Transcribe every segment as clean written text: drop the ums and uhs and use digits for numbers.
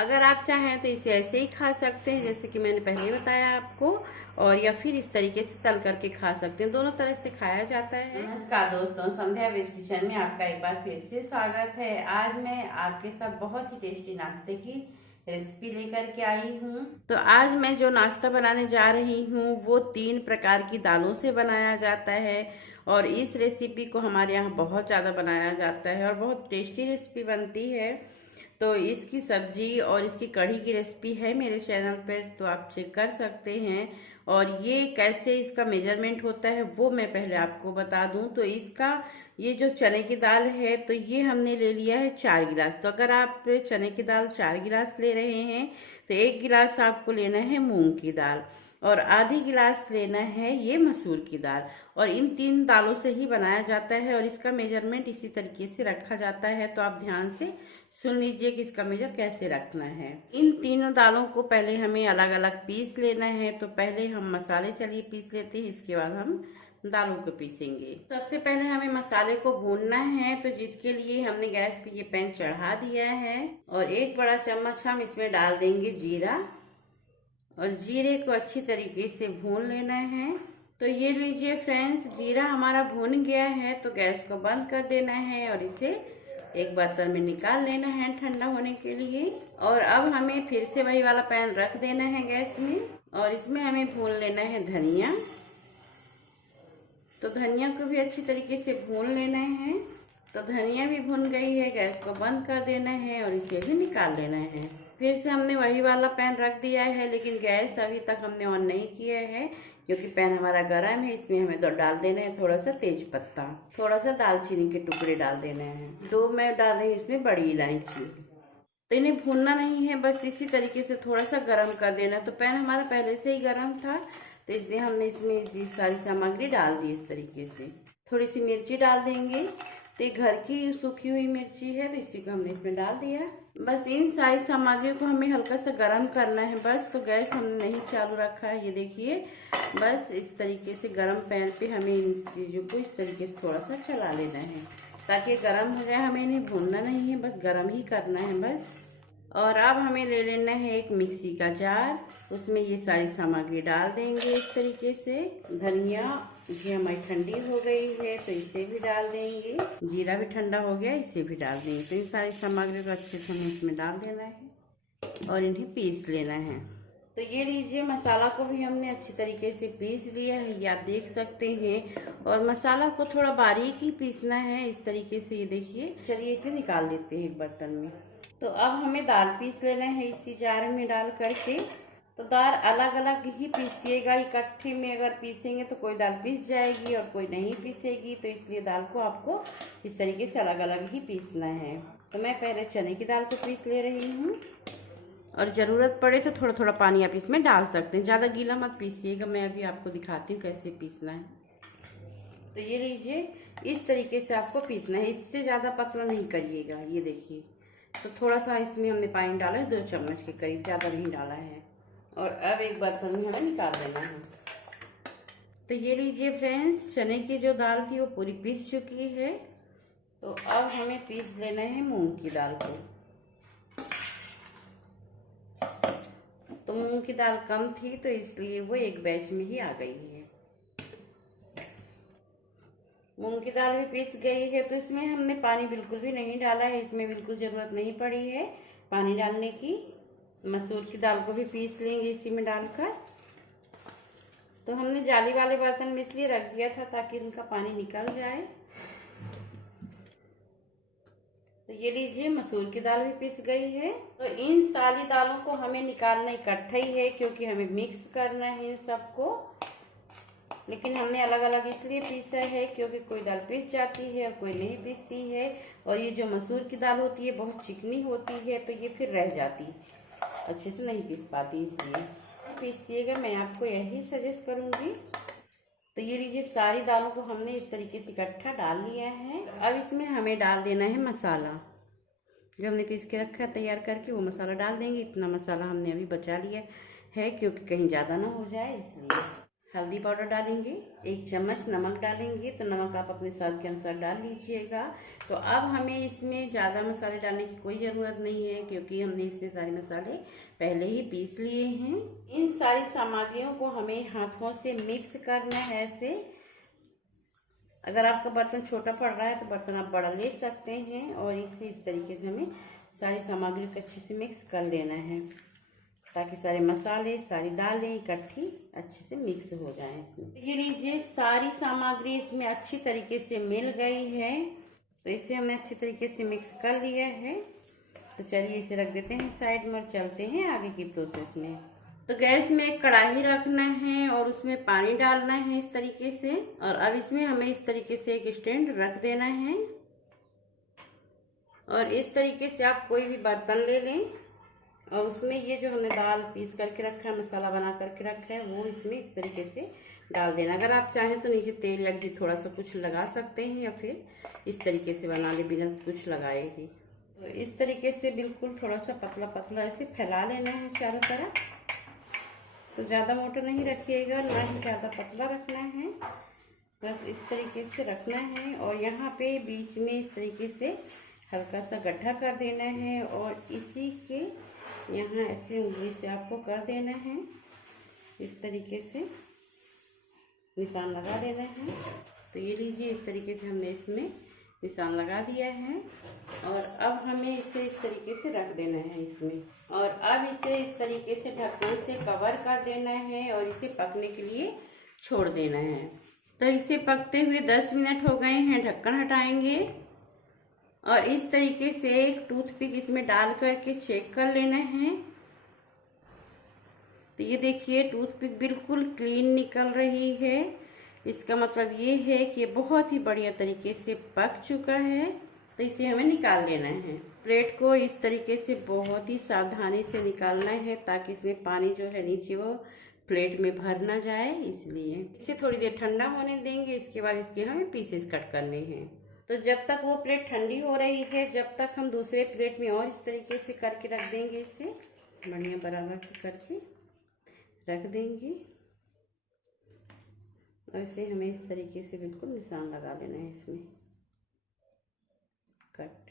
अगर आप चाहें तो इसे ऐसे ही खा सकते हैं जैसे कि मैंने पहले बताया आपको, और या फिर इस तरीके से तल करके खा सकते हैं। दोनों तरह से खाया जाता है। नमस्कार दोस्तों, संध्या वेज किचन में आपका एक बार फिर से स्वागत है। आज मैं आपके साथ बहुत ही टेस्टी नाश्ते की रेसिपी लेकर के आई हूँ। तो आज मैं जो नाश्ता बनाने जा रही हूँ वो 3 प्रकार की दालों से बनाया जाता है, और इस रेसिपी को हमारे यहाँ बहुत ज़्यादा बनाया जाता है और बहुत टेस्टी रेसिपी बनती है। तो इसकी सब्जी और इसकी कढ़ी की रेसिपी है मेरे चैनल पर, तो आप चेक कर सकते हैं। और ये कैसे इसका मेजरमेंट होता है वो मैं पहले आपको बता दूं। तो इसका ये जो चने की दाल है तो ये हमने ले लिया है 4 गिलास। तो अगर आप चने की दाल 4 गिलास ले रहे हैं तो 1 गिलास आपको लेना है मूंग की दाल, और आधी गिलास लेना है ये मसूर की दाल। और इन 3 दालों से ही बनाया जाता है और इसका मेजरमेंट इसी तरीके से रखा जाता है। तो आप ध्यान से सुन लीजिए कि इसका मेजर कैसे रखना है। इन तीनों दालों को पहले हमें अलग अलग पीस लेना है। तो पहले हम मसाले चलिए पीस लेते हैं, इसके बाद हम दालों को पीसेंगे। सबसे पहले हमें मसाले को भूनना है, तो जिसके लिए हमने गैस पे ये पैन चढ़ा दिया है, और 1 बड़ा चम्मच हम इसमें डाल देंगे जीरा, और जीरे को अच्छी तरीके से भून लेना है। तो ये लीजिए फ्रेंड्स, जीरा हमारा भून गया है, तो गैस को बंद कर देना है और इसे एक बर्तन में निकाल लेना है ठंडा होने के लिए। और अब हमें फिर से वही वाला पैन रख देना है गैस में, और इसमें हमें भून लेना है धनिया। तो धनिया को भी अच्छी तरीके से भून लेना है। तो धनिया भी भून गई है, गैस को बंद कर देना है और इसे भी निकाल लेना है। फिर से हमने वही वाला पैन रख दिया है, लेकिन गैस अभी तक हमने ऑन नहीं किया है क्योंकि पैन हमारा गर्म है। इसमें हमें डाल देना है थोड़ा सा तेज पत्ता, थोड़ा सा दालचीनी के टुकड़े डाल देना है, 2 मैं डाल रही हूँ इसमें बड़ी इलायची। तो इन्हें भूनना नहीं है, बस इसी तरीके से थोड़ा सा गर्म कर देना। तो पैन हमारा पहले से ही गर्म था, तो इसलिए हमने इसमें ये सारी सामग्री डाल दी इस तरीके से। थोड़ी सी मिर्ची डाल देंगे, तो ये घर की सूखी हुई मिर्ची है, तो इसी को हमने इसमें डाल दिया। बस इन सारी सामग्रियों को हमें हल्का सा गर्म करना है बस। तो गैस हमने नहीं चालू रखा है, ये देखिए। बस इस तरीके से गर्म पैन पे हमें इन चीज़ों को इस तरीके से थोड़ा सा चला लेना है ताकि गर्म हो जाए। हमें इन्हें भूनना नहीं है, बस गर्म ही करना है बस। और अब हमें ले लेना है एक मिक्सी का जार, उसमें ये सारी सामग्री डाल देंगे इस तरीके से। धनिया ये हमारी ठंडी हो गई है, तो इसे भी डाल देंगे। जीरा भी ठंडा हो गया, इसे भी डाल देंगे। तो इन सारी सामग्री को अच्छे से हमें इसमें डाल देना है और इन्हें पीस लेना है। तो ये लीजिए, मसाला को भी हमने अच्छी तरीके से पीस लिया है, ये आप देख सकते हैं। और मसाला को थोड़ा बारीक ही पीसना है इस तरीके से, ये देखिए। चलिए इसे निकाल लेते हैं एक बर्तन में। तो अब हमें दाल पीस लेना है इसी जार में डाल करके। तो दाल अलग अलग ही पीसिएगा, इकट्ठे में अगर पीसेंगे तो कोई दाल पीस जाएगी और कोई नहीं पीसेगी। तो इसलिए दाल को आपको इस तरीके से अलग अलग ही पीसना है। तो मैं पहले चने की दाल को पीस ले रही हूँ, और ज़रूरत पड़े तो थोड़ा थोड़ा पानी आप इसमें डाल सकते हैं, ज़्यादा गीला मत पीसिएगा। मैं अभी आपको दिखाती हूँ कैसे पीसना है। तो ये लीजिए, इस तरीके से आपको पीसना है, इससे ज़्यादा पतला नहीं करिएगा, ये देखिए। तो थोड़ा सा इसमें हमने पानी डाला है, 2 चम्मच के करीब, ज़्यादा नहीं डाला है। और अब एक बर्तन में हमें निकाल देना है। तो ये लीजिए फ्रेंड्स, चने की जो दाल थी वो पूरी पीस चुकी है। तो अब हमें पीस लेना है मूंग की दाल को। तो मूंग की दाल कम थी, तो इसलिए वो एक बैच में ही आ गई है। मूंग की दाल भी पीस गई है, तो इसमें हमने पानी बिल्कुल भी नहीं डाला है, इसमें बिल्कुल ज़रूरत नहीं पड़ी है पानी डालने की। मसूर की दाल को भी पीस लेंगे इसी में डालकर। तो हमने जाली वाले बर्तन में इसलिए रख दिया था ताकि इनका पानी निकल जाए। तो ये लीजिए, मसूर की दाल भी पिस गई है। तो इन सारी दालों को हमें निकालना इकट्ठा ही है क्योंकि हमें मिक्स करना है सबको। लेकिन हमने अलग अलग इसलिए पीसा है क्योंकि कोई दाल पीस जाती है और कोई नहीं पीसती है। और ये जो मसूर की दाल होती है बहुत चिकनी होती है, तो ये फिर रह जाती, अच्छे से नहीं पीस पाती, इसलिए पीसिएगा, मैं आपको यही सजेस्ट करूँगी। तो ये लीजिए, सारी दालों को हमने इस तरीके से इकट्ठा डाल लिया है। अब इसमें हमें डाल देना है मसाला, जो हमने पीस के रखा है तैयार करके, वो मसाला डाल देंगे। इतना मसाला हमने अभी बचा लिया है क्योंकि कहीं ज़्यादा ना हो जाए इसलिए। हल्दी पाउडर डालेंगे, 1 चम्मच नमक डालेंगे। तो नमक आप अपने स्वाद के अनुसार डाल लीजिएगा। तो अब हमें इसमें ज़्यादा मसाले डालने की कोई ज़रूरत नहीं है, क्योंकि हमने इसमें सारे मसाले पहले ही पीस लिए हैं। इन सारी सामग्रियों को हमें हाथों से मिक्स करना है ऐसे। अगर आपका बर्तन छोटा पड़ रहा है तो बर्तन आप बड़ा ले सकते हैं, और इस तरीके से हमें सारी सामग्री को अच्छे से मिक्स कर लेना है, ताकि सारे मसाले, सारी दालें इकट्ठी अच्छे से मिक्स हो जाएं इसमें। ये लीजिए, सारी सामग्री इसमें अच्छी तरीके से मिल गई है। तो इसे हमने अच्छी तरीके से मिक्स कर लिया है। तो चलिए इसे रख देते हैं साइड में और चलते हैं आगे की प्रोसेस में। तो गैस में एक कढ़ाई रखना है और उसमें पानी डालना है इस तरीके से। और अब इसमें हमें इस तरीके से एक स्टैंड रख देना है, और इस तरीके से आप कोई भी बर्तन ले लें और उसमें ये जो हमने दाल पीस करके रखा है, मसाला बना करके रखा है, वो इसमें इस तरीके से डाल देना। अगर आप चाहें तो नीचे तेल या घी थोड़ा सा कुछ लगा सकते हैं, या फिर इस तरीके से बना ले बिना कुछ लगाए ही। तो इस तरीके से बिल्कुल थोड़ा सा पतला पतला ऐसे फैला लेना है चारों तरफ। तो ज़्यादा मोटा नहीं रखिएगा, ना ही ज़्यादा पतला रखना है, बस इस तरीके से रखना है। और यहाँ पे बीच में इस तरीके से हल्का सा गड्ढा कर देना है, और इसी के यहाँ ऐसे उंगली से आपको कर देना है, इस तरीके से निशान लगा देना है। तो ये लीजिए, इस तरीके से हमने इसमें निशान लगा दिया है। और अब हमें इसे इस तरीके से रख देना है इसमें, और अब इसे इस तरीके से ढक्कन से कवर कर देना है और इसे पकने के लिए छोड़ देना है। तो इसे पकते हुए 10 मिनट हो गए हैं। ढक्कन हटाएंगे और इस तरीके से एक टूथपिक इसमें डाल करके चेक कर लेना है। तो ये देखिए, टूथपिक बिल्कुल क्लीन निकल रही है। इसका मतलब ये है कि ये बहुत ही बढ़िया तरीके से पक चुका है। तो इसे हमें निकाल लेना है। प्लेट को इस तरीके से बहुत ही सावधानी से निकालना है, ताकि इसमें पानी जो है नीचे वो प्लेट में भर ना जाए, इसलिए इसे थोड़ी देर ठंडा होने देंगे। इसके बाद इसके हमें पीसेस कट करने हैं। तो जब तक वो प्लेट ठंडी हो रही है, जब तक हम दूसरे प्लेट में और इस तरीके से करके रख देंगे। इसे बढ़िया बराबर से करके रख देंगे, और इसे हमें इस तरीके से बिल्कुल निशान लगा लेना है इसमें कट।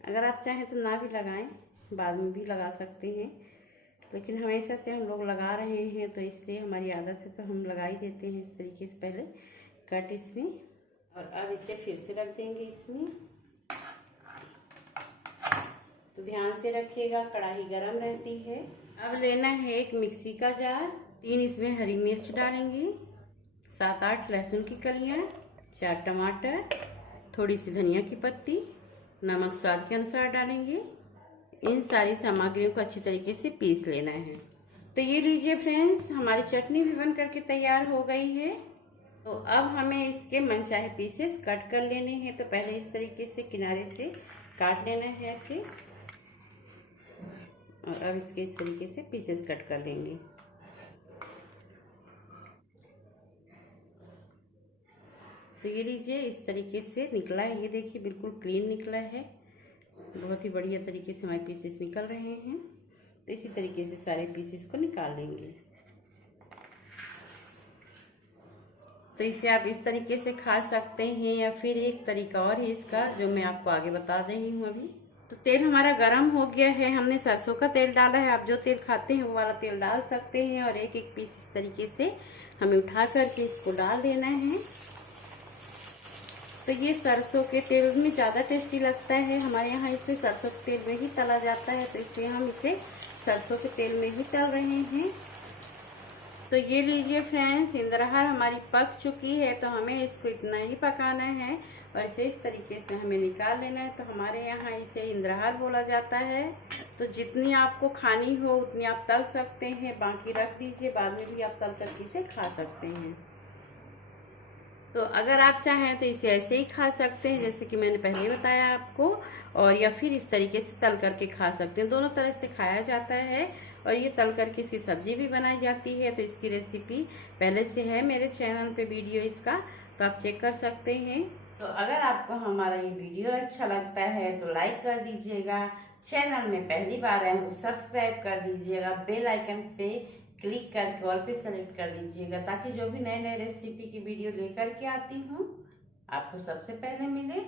अगर आप चाहें तो ना भी लगाएं, बाद में भी लगा सकते हैं, लेकिन हमेशा से हम लोग लगा रहे हैं तो इसलिए हमारी आदत है, तो हम लगा ही देते हैं इस तरीके से पहले कट इसमें। और अब इसे फिर से रख देंगे इसमें। तो ध्यान से रखिएगा, कढ़ाई गरम रहती है। अब लेना है एक मिक्सी का जार, 3 इसमें हरी मिर्च डालेंगे, 7-8 लहसुन की कलियां, 4 टमाटर, थोड़ी सी धनिया की पत्ती, नमक स्वाद के अनुसार डालेंगे। इन सारी सामग्रियों को अच्छी तरीके से पीस लेना है। तो ये लीजिए फ्रेंड्स, हमारी चटनी भी बन करके तैयार हो गई है। तो अब हमें इसके मनचाहे पीसेस कट कर लेने हैं। तो पहले इस तरीके से किनारे से काट लेना है ऐसे, और अब इसके इस तरीके से पीसेस कट कर लेंगे। तो ये लीजिए, इस तरीके से निकला है। ये देखिए, बिल्कुल क्लीन निकला है। बहुत ही बढ़िया तरीके से हमारे पीसेस निकल रहे हैं। तो इसी तरीके से सारे पीसेस को निकाल लेंगे। तो इसे आप इस तरीके से खा सकते हैं, या फिर एक तरीका और है इसका, जो मैं आपको आगे बता रही हूँ अभी। तो तेल हमारा गरम हो गया है। हमने सरसों का तेल डाला है। आप जो तेल खाते हैं वो वाला तेल डाल सकते हैं। और एक एक पीस इस तरीके से हमें उठा करके इसको डाल देना है। तो ये सरसों के तेल में ज़्यादा टेस्टी लगता है। हमारे यहाँ इसे सरसों के तेल में ही तला जाता है, तो इसलिए हम इसे सरसों के तेल में ही तल रहे हैं। तो ये लीजिए फ्रेंड्स, इंद्रहार हमारी पक चुकी है। तो हमें इसको इतना ही पकाना है और इसे इस तरीके से हमें निकाल लेना है। तो हमारे यहाँ इसे इंद्रहार बोला जाता है। तो जितनी आपको खानी हो उतनी आप तल सकते हैं, बाकी रख दीजिए, बाद में भी आप तल करके इसे खा सकते हैं। तो अगर आप चाहें तो इसे ऐसे ही खा सकते हैं, जैसे कि मैंने पहले बताया आपको, और या फिर इस तरीके से तल करके खा सकते हैं। दोनों तरह से खाया जाता है। और ये तल करके इसकी सब्जी भी बनाई जाती है। तो इसकी रेसिपी पहले से है मेरे चैनल पे वीडियो इसका, तो आप चेक कर सकते हैं। तो अगर आपको हमारा ये वीडियो अच्छा लगता है तो लाइक कर दीजिएगा। चैनल में पहली बार आए हो सब्सक्राइब कर दीजिएगा। बेल आइकन पे क्लिक करके ऑल पे सेलेक्ट कर दीजिएगा, ताकि जो भी नए नए रेसिपी की वीडियो लेकर के आती हूँ आपको सबसे पहले मिले।